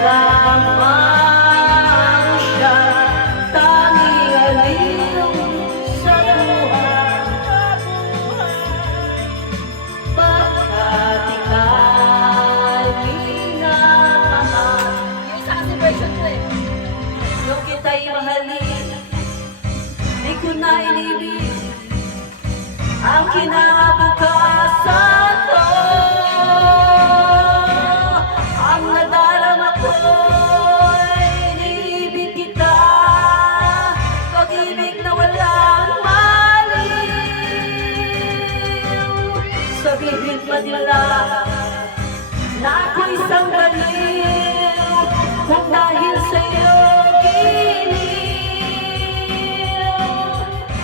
lamang siya, tanging aliw sa buhay. Pagkat ika'y minamahal. Yung isa kasi version ko eh. Nung kita'y mahalin, di ko na inibig ang kinabukasan ko. Ang nadarama ko'y iniibig kita, pag-ibig na walang maliw. Sabihin pa nila na ako'y isang baliw, kung dahil sa'yo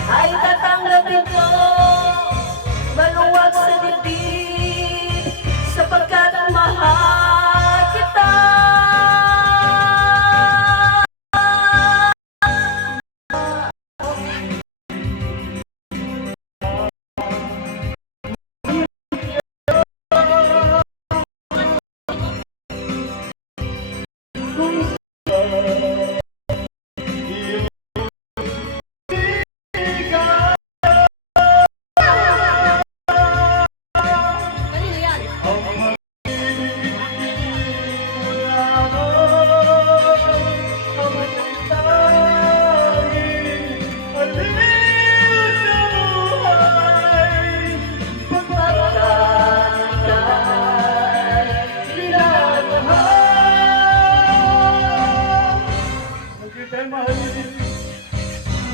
ay tatanggapin ko, maluwag sa dibdib, sapagkat mahal kita. Kanino yan?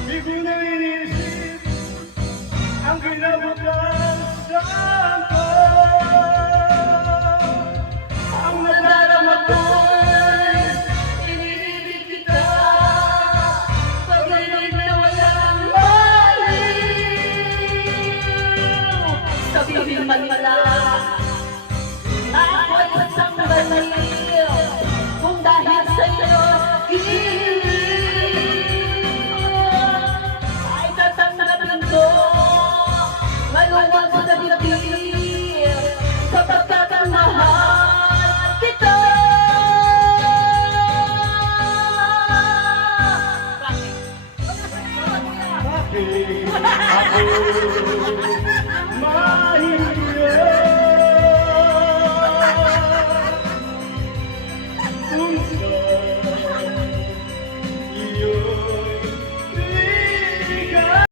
Di ko na inisip ang kinabukasan ko. Ang nadarama ko'y iniibig kita, pag-ibig na walang maliw. Sabihin man nila na ako'y isang baliw, kung dahil sa'yo ay tatanggapin ko, maluwag sa dibdib, sapagkat ang mahal kita. Bakit ako mahirap kung sa iyo'y bigay?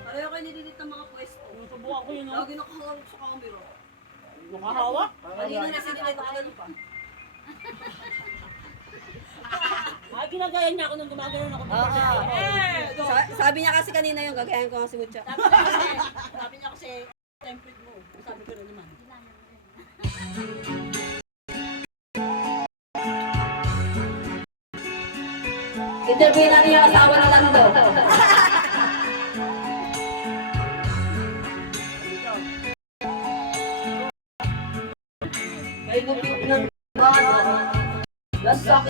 Pareho kayo nililit ng mga pwesto. Subukan ko yun, no? Lagi nakahawak sa camera. Nakahawak? Kanina na sinilay ko kagano pa. Ay, ginagaya niya ako nung gumagano ako. Sabi niya kasi kanina yung gagayahin ko nga si Mucha. Sabi niya kasi, template mo. Sabi ko rin naman. Interview na niya asawa ng Lando. Kay gupit ng bata, lasak